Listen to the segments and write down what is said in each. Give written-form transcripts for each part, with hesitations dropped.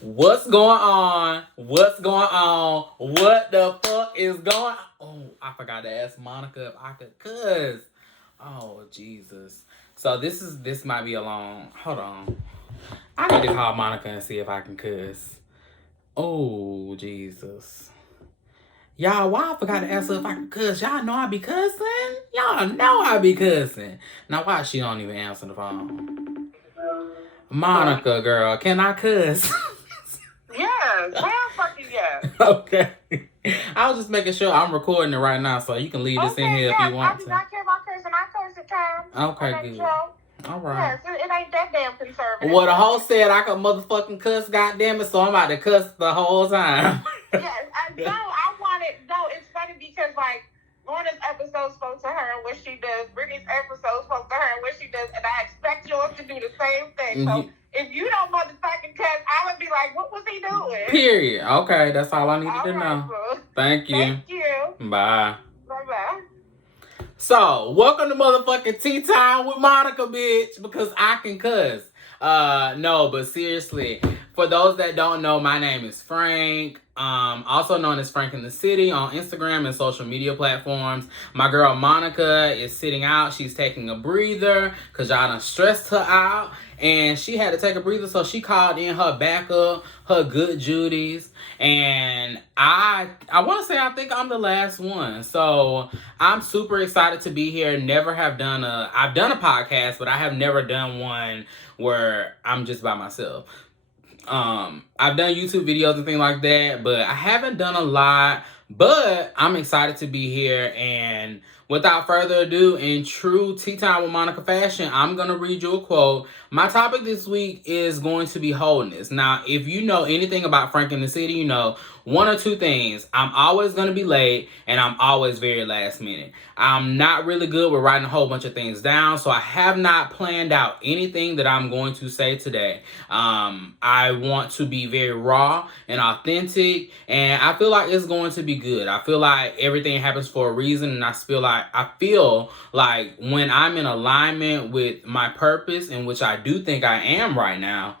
What's going on? What's going on? What the fuck is going on? Oh, I forgot to ask Monica if I could cuss. Oh, Jesus. So this might be a long. Hold on. I need to call Monica and see if I can cuss. Oh, Jesus. Y'all, why I forgot to ask her if I can cuss? Y'all know I be cussing? Y'all know I be cussing. Now, why she don't even answer the phone? Monica, girl, can I cuss? Yes, hell fucking yes. Okay. I was just making sure I'm recording it right now, so you can leave this in here if you want I do to. not care about cursing. I curse at times. Okay, good. All right. Yes, it ain't that damn conservative. Well, the host said I could motherfucking cuss, goddamn it, so I'm about to cuss the whole time. Yes, it's funny because, like, Lorna's episode spoke to her and what she does. Brittany's episode spoke to her and what she does, and I expect yours to do the same thing. So, if you don't motherfucking cuss, I would be like, what was he doing? Period. Okay, that's all I needed to know. Bro. Thank you. Thank you. Bye. Bye-bye. So, welcome to motherfucking Tea Time with Monica, bitch, because I can cuss. No, but seriously, for those that don't know, my name is Frank, also known as Frank in the City on Instagram and social media platforms. My girl Monica is sitting out. She's taking a breather because y'all done stressed her out, and she had to take a breather, so she called in her backup, her good Judy's, and I want to say I think I'm the last one, so I'm super excited to be here. I've done a podcast, but I have never done one where I'm just by myself. I've done YouTube videos and things like that, but I haven't done a lot. But I'm excited to be here, and without further ado, in true Tea Time with Monica fashion, I'm going to read you a quote. My topic this week is going to be wholeness. Now, if you know anything about Frank in the City, you know one or two things. I'm always going to be late, and I'm always very last minute. I'm not really good with writing a whole bunch of things down, so I have not planned out anything that I'm going to say today. I want to be very raw and authentic, and I feel like it's going to be good. I feel like everything happens for a reason, and I feel like when I'm in alignment with my purpose, in which I do think I am right now,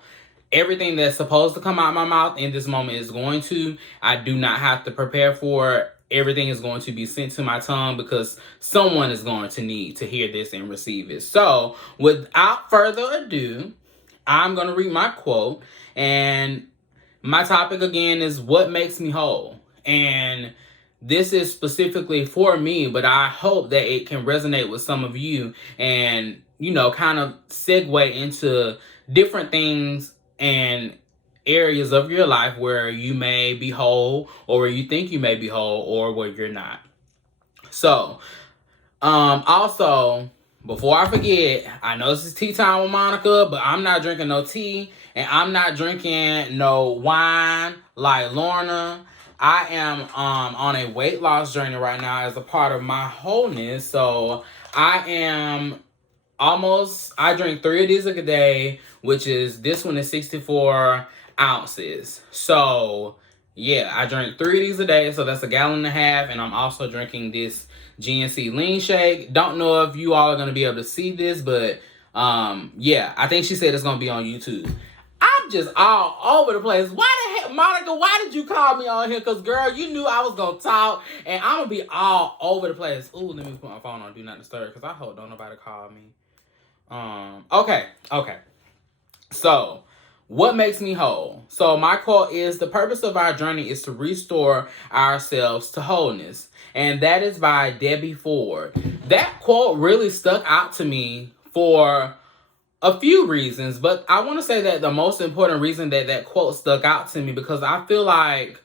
everything that's supposed to come out of my mouth in this moment is going to. I do not have to prepare for it. Everything is going to be sent to my tongue because someone is going to need to hear this and receive it. So, without further ado, I'm going to read my quote. And my topic again is what makes me whole. And this is specifically for me, but I hope that it can resonate with some of you and, kind of segue into different things and areas of your life where you may be whole, or where you think you may be whole, or where you're not. So, also, before I forget, I know this is Tea Time with Monica, but I'm not drinking no tea, and I'm not drinking no wine like Lorna. I am on a weight loss journey right now as a part of my wholeness. So I drink 3 of these a day, which is, this one is 64 ounces. So yeah, I drink 3 of these a day, so that's 1.5 gallons, and I'm also drinking this GNC lean shake. Don't know if you all are going to be able to see this, but yeah, I think she said it's going to be on YouTube. I'm just all over the place. Why the heck, Monica, why did you call me on here? Because, girl, you knew I was going to talk, and I'm going to be all over the place. Ooh, let me put my phone on Do Not Disturb, because I hope don't nobody call me. Okay. So, what makes me whole? So, my quote is, the purpose of our journey is to restore ourselves to wholeness. And that is by Debbie Ford. That quote really stuck out to me for a few reasons, but I want to say that the most important reason that quote stuck out to me, because I feel like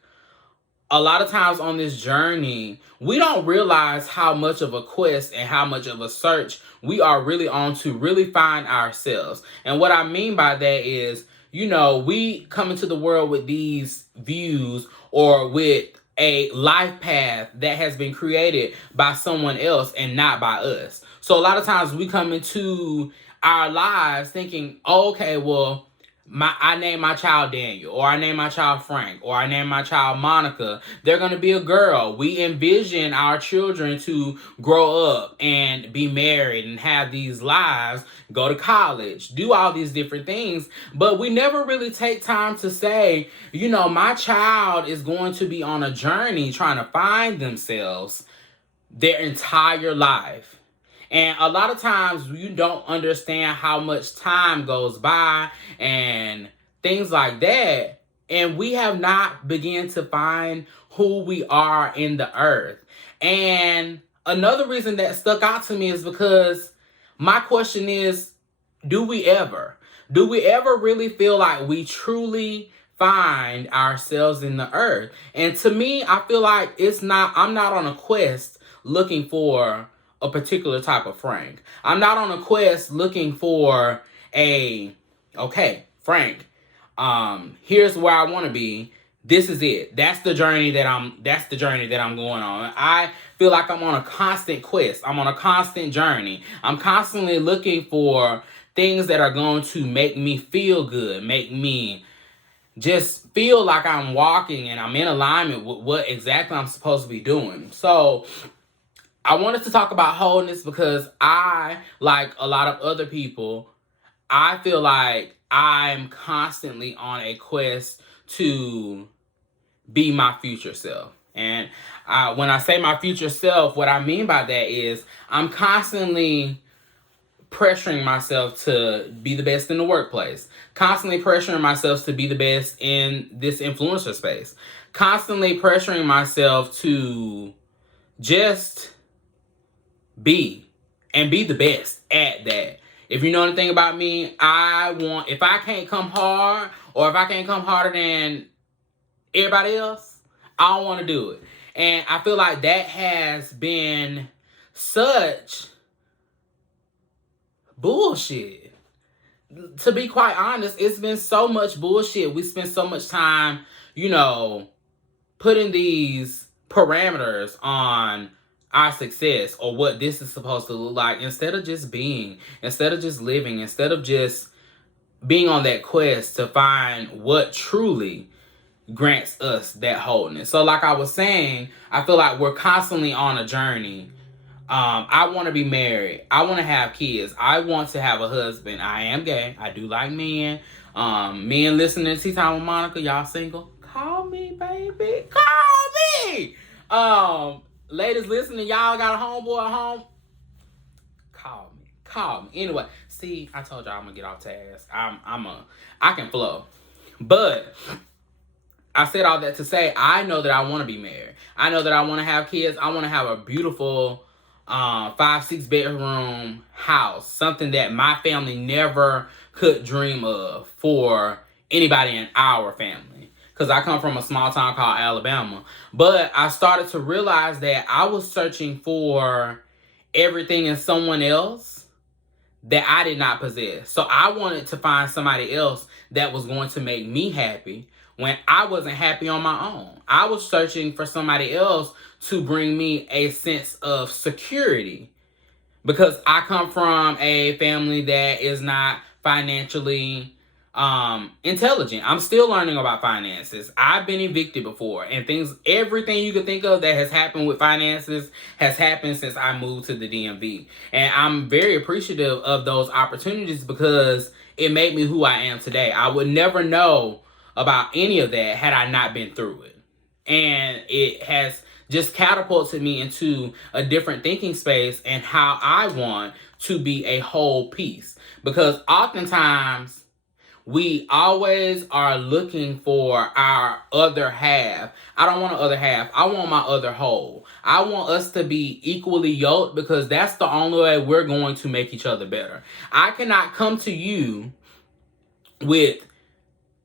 a lot of times on this journey, we don't realize how much of a quest and how much of a search we are really on to really find ourselves. And what I mean by that is, we come into the world with these views or with a life path that has been created by someone else and not by us. So a lot of times we come into our lives thinking, okay, well, I name my child Daniel, or I name my child Frank, or I name my child Monica. They're going to be a girl. We envision our children to grow up and be married and have these lives, go to college, do all these different things. But we never really take time to say, you know, my child is going to be on a journey trying to find themselves their entire life. And a lot of times you don't understand how much time goes by and things like that. And we have not begun to find who we are in the earth. And another reason that stuck out to me is because my question is, do we ever? Do we ever really feel like we truly find ourselves in the earth? And to me, I feel like I'm not on a quest looking for a particular type of Frank. I'm not on a quest looking for Frank, here's where I want to be. This is it. That's the journey that I'm going on. I feel like I'm on a constant quest. I'm on a constant journey. I'm constantly looking for things that are going to make me feel good, make me just feel like I'm walking and I'm in alignment with what exactly I'm supposed to be doing. So I wanted to talk about wholeness because I, like a lot of other people, I feel like I'm constantly on a quest to be my future self. And when I say my future self, what I mean by that is I'm constantly pressuring myself to be the best in the workplace, constantly pressuring myself to be the best in this influencer space, constantly pressuring myself to just be the best at that. If you know anything about me, if I can't come hard, or if I can't come harder than everybody else, I don't want to do it. And I feel like that has been such bullshit. To be quite honest, it's been so much bullshit. We spend so much time, putting these parameters on our success or what this is supposed to look like, instead of just being, instead of just living, instead of just being on that quest to find what truly grants us that wholeness. So like I was saying, I feel like we're constantly on a journey. I want to be married. I want to have kids. I want to have a husband. I am gay. I do like men. Men listening to Tea Time with Monica, y'all single? Call me, baby. Call me. Ladies listening, y'all got a homeboy at home? Call me. Anyway, see, I told y'all I'm gonna get off task. I can flow. But I said all that to say, I know that I want to be married. I know that I want to have kids. I want to have a beautiful 5-6 bedroom house, something that my family never could dream of for anybody in our family, because I come from a small town called Alabama. But I started to realize that I was searching for everything in someone else that I did not possess. So I wanted to find somebody else that was going to make me happy when I wasn't happy on my own. I was searching for somebody else to bring me a sense of security, because I come from a family that is not financially intelligent. I'm still learning about finances. I've been evicted before, and everything you could think of that has happened with finances has happened since I moved to the DMV. And I'm very appreciative of those opportunities because it made me who I am today. I would never know about any of that had I not been through it. And it has just catapulted me into a different thinking space and how I want to be a whole piece. Because oftentimes we always are looking for our other half. I don't want an other half. I want my other whole. I want us to be equally yoked, because that's the only way we're going to make each other better. I cannot come to you with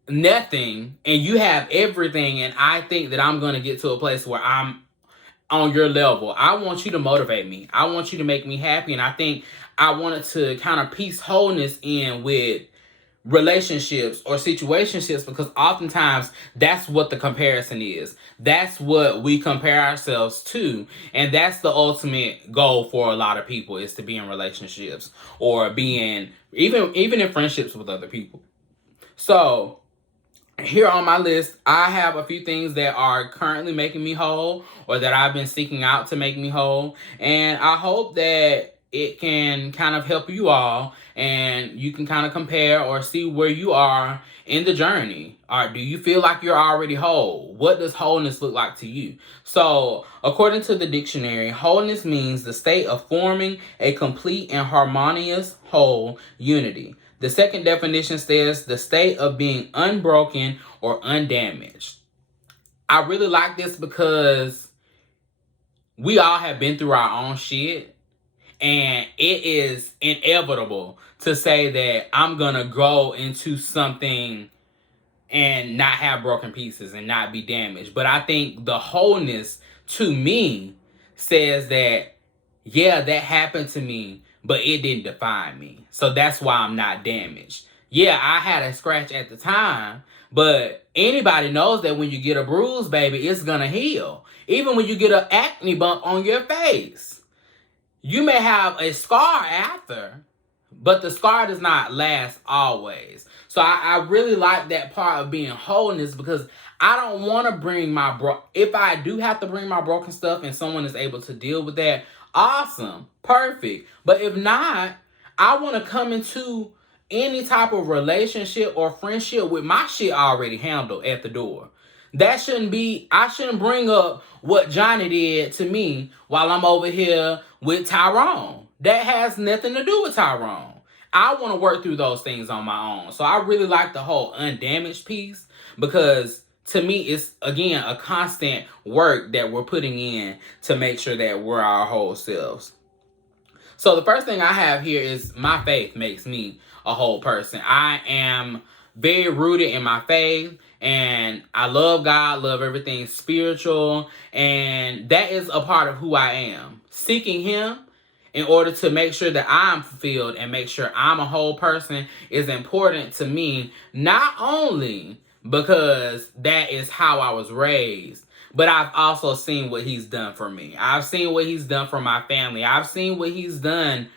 nothing and you have everything, and I think that I'm going to get to a place where I'm on your level. I want you to motivate me. I want you to make me happy. And I think I wanted to kind of piece wholeness in with relationships or situationships, because oftentimes that's what the comparison is. That's what we compare ourselves to. And that's the ultimate goal for a lot of people, is to be in relationships or being even in friendships with other people. So here on my list, I have a few things that are currently making me whole or that I've been seeking out to make me whole. And I hope that it can kind of help you all and you can kind of compare or see where you are in the journey. Or do you feel like you're already whole? What does wholeness look like to you? So, according to the dictionary, wholeness means the state of forming a complete and harmonious whole unity. The second definition says the state of being unbroken or undamaged. I really like this because we all have been through our own shit. And it is inevitable to say that I'm going to go into something and not have broken pieces and not be damaged. But I think the wholeness to me says that, yeah, that happened to me, but it didn't define me. So that's why I'm not damaged. Yeah, I had a scratch at the time, but anybody knows that when you get a bruise, baby, it's going to heal. Even when you get an acne bump on your face. You may have a scar after, but the scar does not last always. So I really like that part of being wholeness because I don't want to bring my if I do have to bring my broken stuff and someone is able to deal with that, awesome, perfect. But if not, I want to come into any type of relationship or friendship with my shit already handled at the door. That shouldn't be, I shouldn't bring up what Johnny did to me while I'm over here with Tyrone. That has nothing to do with Tyrone. I want to work through those things on my own. So I really like the whole undamaged piece because to me, it's, again, a constant work that we're putting in to make sure that we're our whole selves. So the first thing I have here is my faith makes me a whole person. I am very rooted in my faith. And I love God, love everything spiritual. And that is a part of who I am. Seeking Him in order to make sure that I'm fulfilled and make sure I'm a whole person is important to me. Not only because that is how I was raised, but I've also seen what He's done for me. I've seen what He's done for my family. I've seen what He's done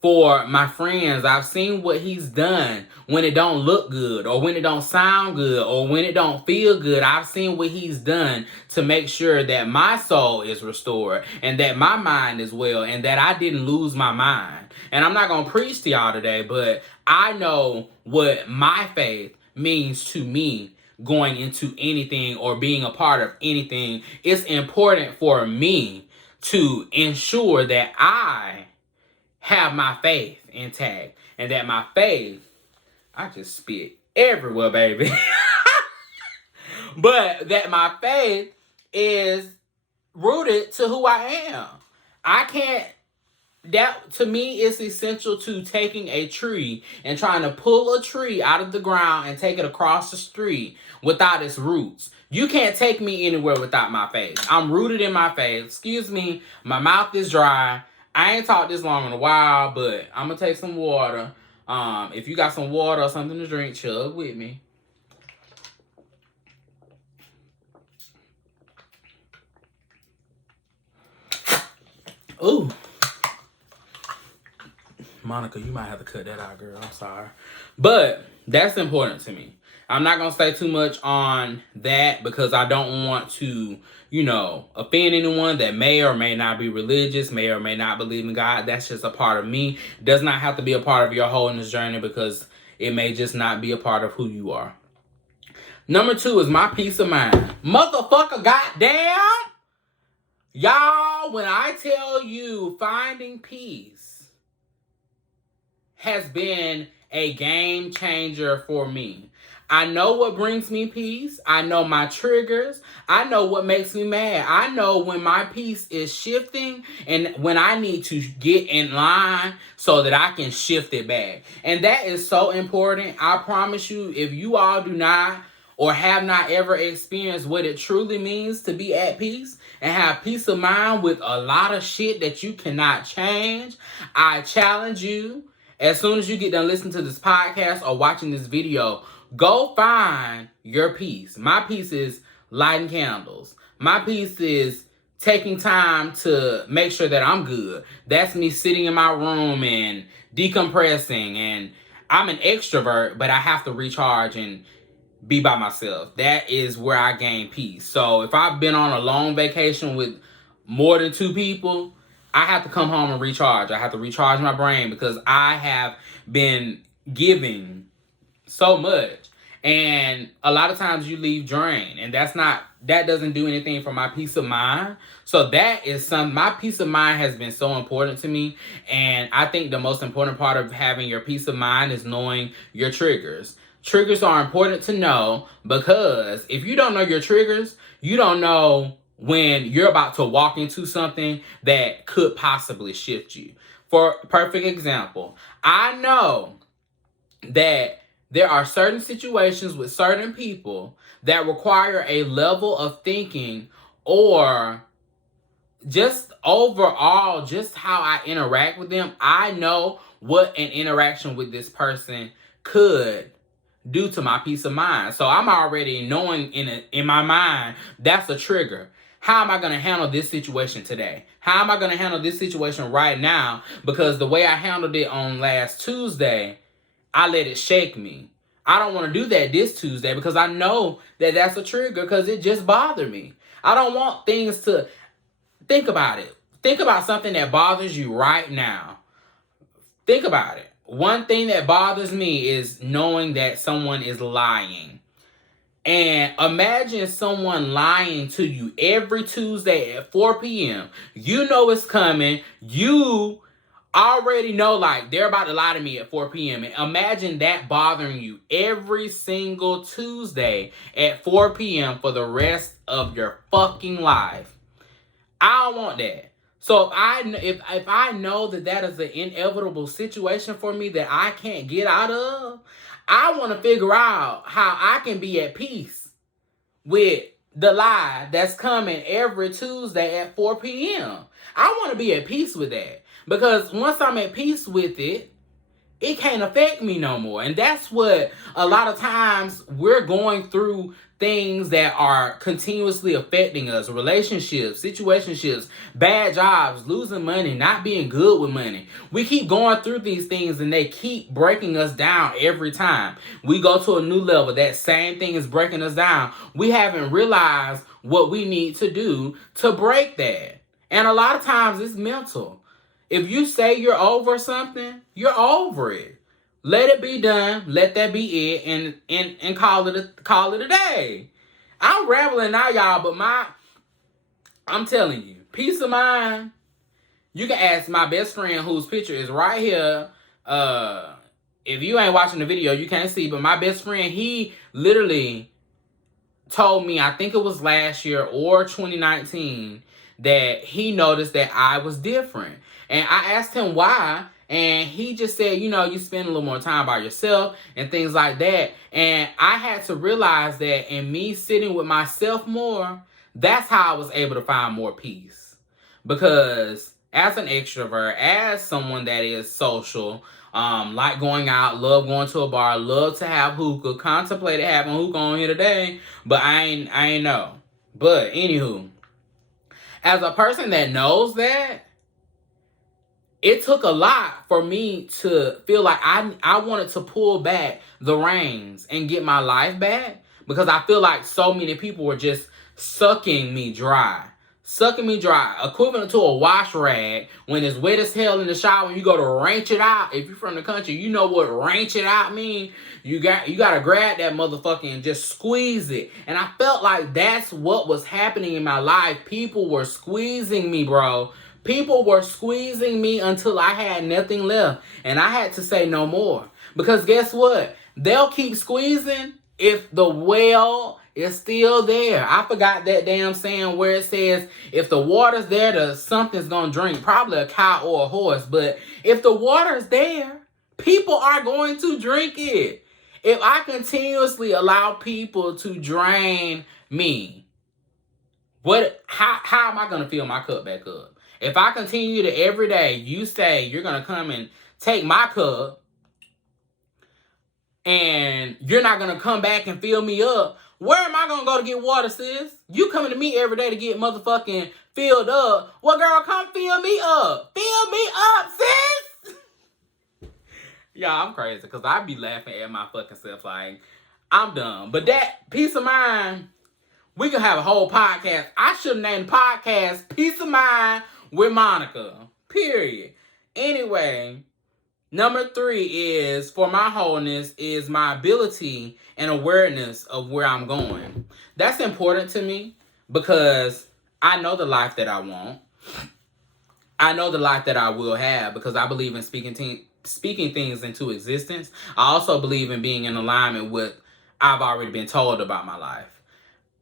for my friends. I've seen what He's done when it don't look good or when it don't sound good or when it don't feel good. I've seen what He's done to make sure that my soul is restored and that my mind is well and that I didn't lose my mind. And I'm not going to preach to y'all today, but I know what my faith means to me going into anything or being a part of anything. It's important for me to ensure that I have my faith intact and that my faith, I just spit everywhere, baby. But that my faith is rooted to who I am. I can't, that to me is essential to taking a tree and trying to pull a tree out of the ground and take it across the street without its roots. You can't take me anywhere without my faith. I'm rooted in my faith. Excuse me, my mouth is dry. I ain't talked this long in a while, but I'm going to take some water. If you got some water or something to drink, chug with me. Ooh. Monica, you might have to cut that out, girl. I'm sorry. But that's important to me. I'm not going to say too much on that because I don't want to, offend anyone that may or may not be religious, may or may not believe in God. That's just a part of me. It does not have to be a part of your wholeness journey because it may just not be a part of who you are. Number 2 is my peace of mind. Motherfucker, goddamn. Y'all, when I tell you finding peace has been a game changer for me. I know what brings me peace. I know my triggers. I know what makes me mad. I know when my peace is shifting and when I need to get in line so that I can shift it back. And that is so important. I promise you, if you all do not or have not ever experienced what it truly means to be at peace and have peace of mind with a lot of shit that you cannot change, I challenge you, as soon as you get done listening to this podcast or watching this video, go find your peace. My peace is lighting candles. My peace is taking time to make sure that I'm good. That's me sitting in my room and decompressing. And I'm an extrovert, but I have to recharge and be by myself. That is where I gain peace. So if I've been on a long vacation with more than 2 people, I have to come home and recharge. I have to recharge my brain because I have been giving so much. And a lot of times you leave drained, and that doesn't do anything for my peace of mind. So that is my peace of mind has been so important to me. And I think the most important part of having your peace of mind is knowing your triggers. Triggers are important to know because if you don't know your triggers, you don't know when you're about to walk into something that could possibly shift you. For perfect example, I know that there are certain situations with certain people that require a level of thinking or just overall, just how I interact with them. I know what an interaction with this person could do to my peace of mind. So I'm already knowing in my mind, that's a trigger. How am I going to handle this situation today? How am I going to handle this situation right now? Because the way I handled it on last Tuesday, I let it shake me. I don't want to do that this Tuesday because I know that that's a trigger because it just bothered me. I don't want things to... Think about it. Think about something that bothers you right now. Think about it. One thing that bothers me is knowing that someone is lying. And imagine someone lying to you every Tuesday at 4 p.m. You know it's coming. You already know, like, they're about to lie to me at 4 p.m. And imagine that bothering you every single Tuesday at 4 p.m. for the rest of your fucking life. I don't want that. So if I know that is an inevitable situation for me that I can't get out of, I want to figure out how I can be at peace with the lie that's coming every Tuesday at 4 p.m. I want to be at peace with that. Because once I'm at peace with it, it can't affect me no more. And that's what a lot of times we're going through, things that are continuously affecting us. Relationships, situationships, bad jobs, losing money, not being good with money. We keep going through these things and they keep breaking us down every time. We go to a new level. That same thing is breaking us down. We haven't realized what we need to do to break that. And a lot of times it's mental. If you say you're over something, you're over it. Let it be done. Let that be it, and call it a day. I'm rambling now, y'all, but I'm telling you, peace of mind. You can ask my best friend, whose picture is right here. If you ain't watching the video, you can't see, but my best friend, he literally told me, I think it was last year or 2019, that he noticed that I was different. And I asked him why, and he just said, you spend a little more time by yourself and things like that. And I had to realize that in me sitting with myself more, that's how I was able to find more peace. Because as an extrovert, as someone that is social, like going out, love going to a bar, love to have hookah, contemplated having hookah on here today, but I ain't know. But anywho, as a person that knows that, it took a lot for me to feel like I wanted to pull back the reins and get my life back, because I feel like so many people were just sucking me dry. Sucking me dry. Equivalent to a wash rag when it's wet as hell in the shower and you go to wrench it out. If you're from the country, you know what wrench it out mean. You got to grab that motherfucker and just squeeze it. And I felt like that's what was happening in my life. People were squeezing me, bro. People were squeezing me until I had nothing left. And I had to say no more. Because guess what? They'll keep squeezing if the well is still there. I forgot that damn saying where it says, if the water's there, something's going to drink. Probably a cow or a horse. But if the water's there, people are going to drink it. If I continuously allow people to drain me, how am I going to fill my cup back up? If I continue to every day, you say you're going to come and take my cup, and you're not going to come back and fill me up, where am I going to go to get water, sis? You coming to me every day to get motherfucking filled up. Well, girl, come fill me up. Fill me up, sis. Yeah, I'm crazy because I be laughing at my fucking self like, I'm dumb. But that peace of mind, we could have a whole podcast. I should have named the podcast Peace of Mind with Monica. Period. Anyway, number 3 is, for my wholeness, is my ability and awareness of where I'm going. That's important to me because I know the life that I want. I know the life that I will have because I believe in speaking things into existence. I also believe in being in alignment with I've already been told about my life.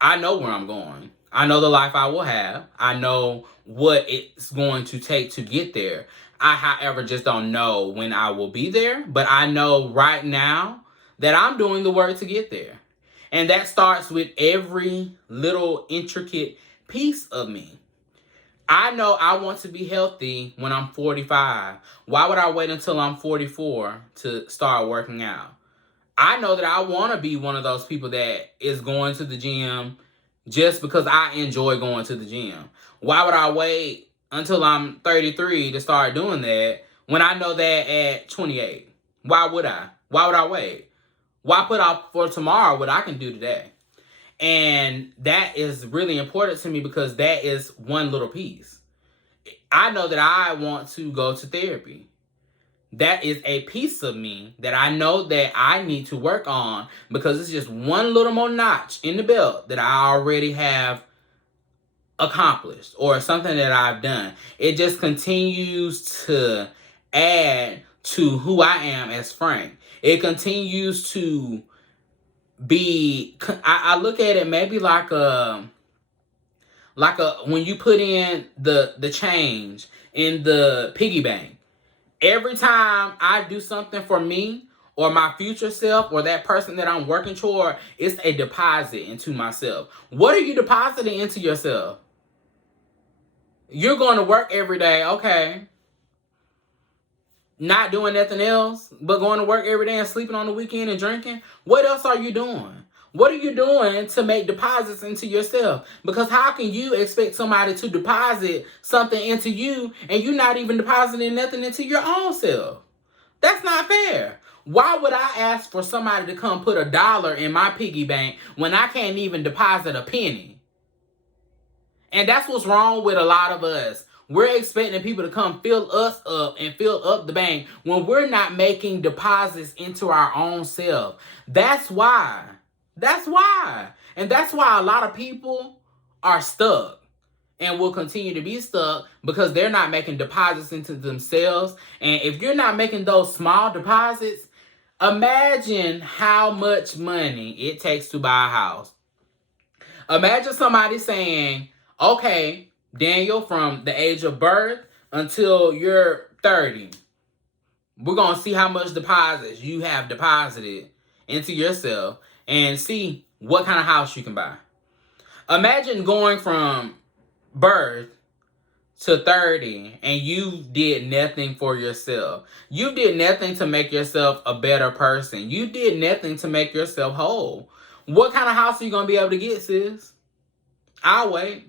I know where I'm going. I know the life I will have. I know what it's going to take to get there. I, however, just don't know when I will be there. But I know right now that I'm doing the work to get there. And that starts with every little intricate piece of me. I know I want to be healthy when I'm 45. Why would I wait until I'm 44 to start working out? I know that I want to be one of those people that is going to the gym just because I enjoy going to the gym. Why would I wait until I'm 33 to start doing that when I know that at 28? Why would I? Why would I wait? Why put off for tomorrow what I can do today? And that is really important to me because that is one little piece. I know that I want to go to therapy. That is a piece of me that I know that I need to work on because it's just one little more notch in the belt that I already have accomplished or something that I've done. It just continues to add to who I am as Frank. It continues to be, I look at it maybe like a when you put in the change in the piggy bank. Every time I do something for me or my future self or that person that I'm working toward, it's a deposit into myself. What are you depositing into yourself? You're going to work every day, okay. Not doing nothing else, but going to work every day and sleeping on the weekend and drinking. What else are you doing? What are you doing to make deposits into yourself? Because how can you expect somebody to deposit something into you and you're not even depositing nothing into your own self? That's not fair. Why would I ask for somebody to come put $1 in my piggy bank when I can't even deposit a penny? And that's what's wrong with a lot of us. We're expecting people to come fill us up and fill up the bank when we're not making deposits into our own self. That's why. That's why. And that's why a lot of people are stuck and will continue to be stuck because they're not making deposits into themselves. And if you're not making those small deposits, imagine how much money it takes to buy a house. Imagine somebody saying, okay, Daniel, from the age of birth until you're 30, we're going to see how much deposits you have deposited into yourself and see what kind of house you can buy. Imagine going from birth to 30 and you did nothing for yourself. You did nothing to make yourself a better person. You did nothing to make yourself whole. What kind of house are you going to be able to get, sis? I'll wait.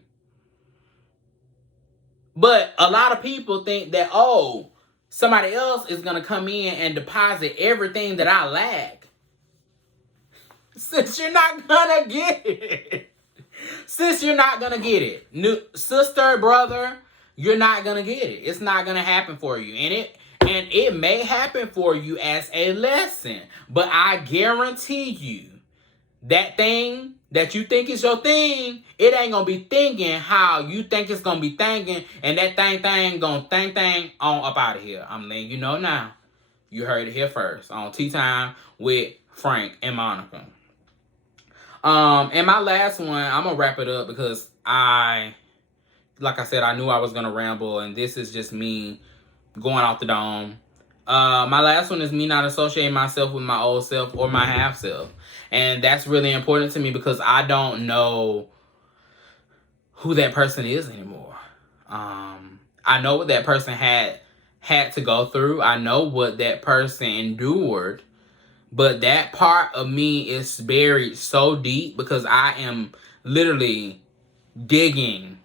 But a lot of people think that, oh, somebody else is going to come in and deposit everything that I lack. Sis, you're not going to get it. Sis, you're not going to get it. Sister, brother, you're not going to get it. It's not going to happen for you. And it may happen for you as a lesson. But I guarantee you, that thing that you think is your thing, it ain't going to be thinking how you think it's going to be thinking. And that thing going to thing on up out of here. I'm letting you know now. You heard it here first on Tea Time with Frank and Monica. And my last one, I'm going to wrap it up because like I said, I knew I was going to ramble. And this is just me going off the dome. My last one is me not associating myself with my old self or my half self. And that's really important to me because I don't know who that person is anymore. I know what that person had to go through. I know what that person endured. But that part of me is buried so deep because I am literally digging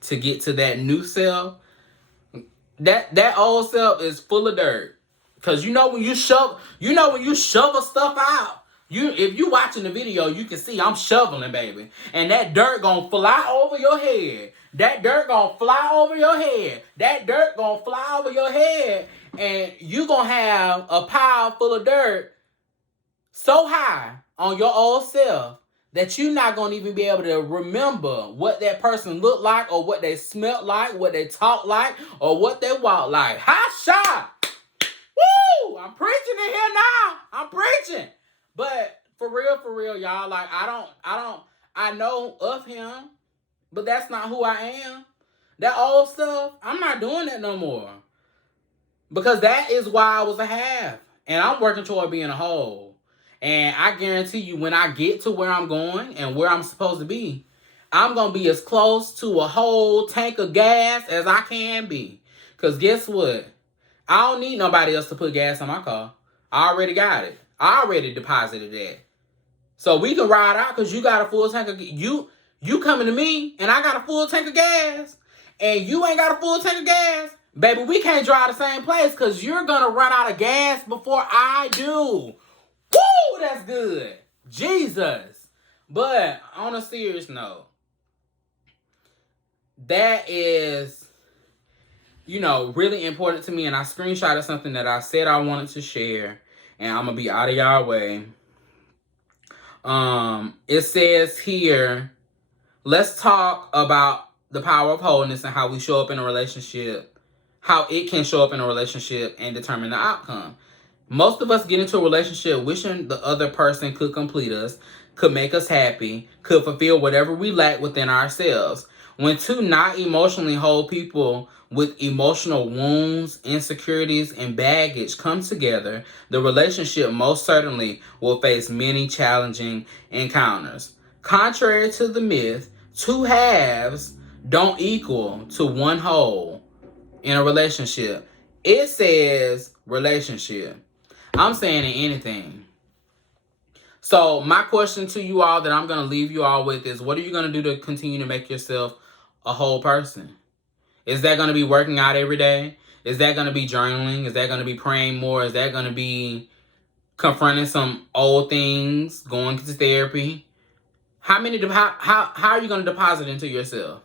to get to that new self. That old self is full of dirt. Cause you know when you shovel stuff out, if you watching the video, you can see I'm shoveling, baby. And that dirt gonna fly over your head. That dirt gonna fly over your head. That dirt gonna fly over your head. And you gonna have a pile full of dirt so high on your old self that you're not going to even be able to remember what that person looked like or what they smelled like, what they talked like, or what they walked like. Ha shot! Woo! I'm preaching in here now. I'm preaching. But for real, y'all, like I know of him, but that's not who I am. That old stuff, I'm not doing that no more. Because that is why I was a half. And I'm working toward being a whole. And I guarantee you, when I get to where I'm going and where I'm supposed to be, I'm going to be as close to a whole tank of gas as I can be. Because guess what? I don't need nobody else to put gas on my car. I already got it. I already deposited that. So we can ride out because you got a full tank of gas. You coming to me and I got a full tank of gas. And you ain't got a full tank of gas. Baby, we can't drive the same place because you're going to run out of gas before I do. Woo, that's good. Jesus. But on a serious note, that is, really important to me. And I screenshotted something that I said I wanted to share. And I'm going to be out of y'all way. It says here, let's talk about the power of wholeness and how we show up in a relationship, how it can show up in a relationship and determine the outcome. Most of us get into a relationship wishing the other person could complete us, could make us happy, could fulfill whatever we lack within ourselves. When two not emotionally whole people with emotional wounds, insecurities, and baggage come together, the relationship most certainly will face many challenging encounters. Contrary to the myth, two halves don't equal to one whole in a relationship. It says relationship. I'm saying anything. So my question to you all that I'm going to leave you all with is, what are you going to do to continue to make yourself a whole person? Is that going to be working out every day? Is that going to be journaling? Is that going to be praying more? Is that going to be confronting some old things, going to therapy? How are you going to deposit into yourself?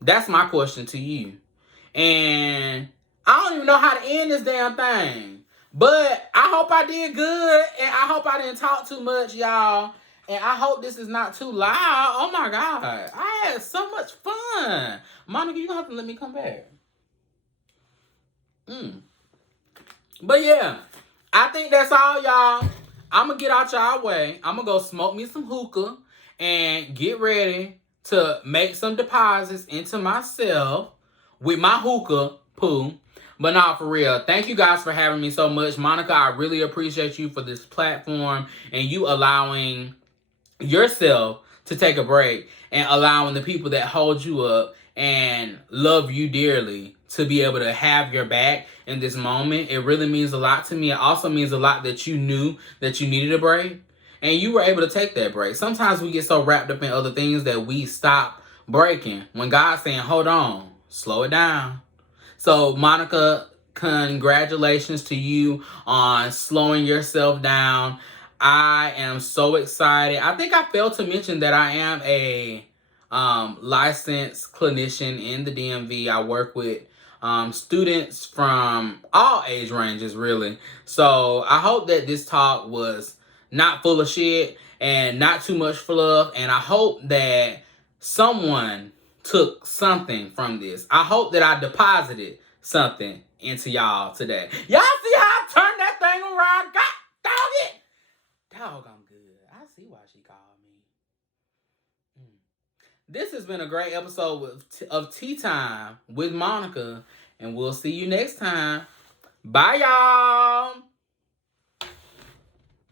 That's my question to you. And I don't even know how to end this damn thing. But I hope I did good. And I hope I didn't talk too much, y'all. And I hope this is not too loud. Oh my God. I had so much fun. Monica, you're going to have to let me come back. But yeah, I think that's all, y'all. I'm going to get out y'all way. I'm going to go smoke me some hookah and get ready to make some deposits into myself with my hookah poo. But nah, for real, thank you guys for having me so much. Monica, I really appreciate you for this platform and you allowing yourself to take a break and allowing the people that hold you up and love you dearly to be able to have your back in this moment. It really means a lot to me. It also means a lot that you knew that you needed a break and you were able to take that break. Sometimes we get so wrapped up in other things that we stop breaking when God's saying, hold on, slow it down. So, Monica, congratulations to you on slowing yourself down. I am so excited. I think I failed to mention that I am a licensed clinician in the DMV. I work with students from all age ranges, really. So, I hope that this talk was not full of shit and not too much fluff. And I hope that someone took something from this. I hope that I deposited something into y'all today. Y'all see how I turned that thing around? God dog it. Dog, I'm good. I see why she called me. This has been a great episode of Tea Time with Monica. And we'll see you next time. Bye, y'all.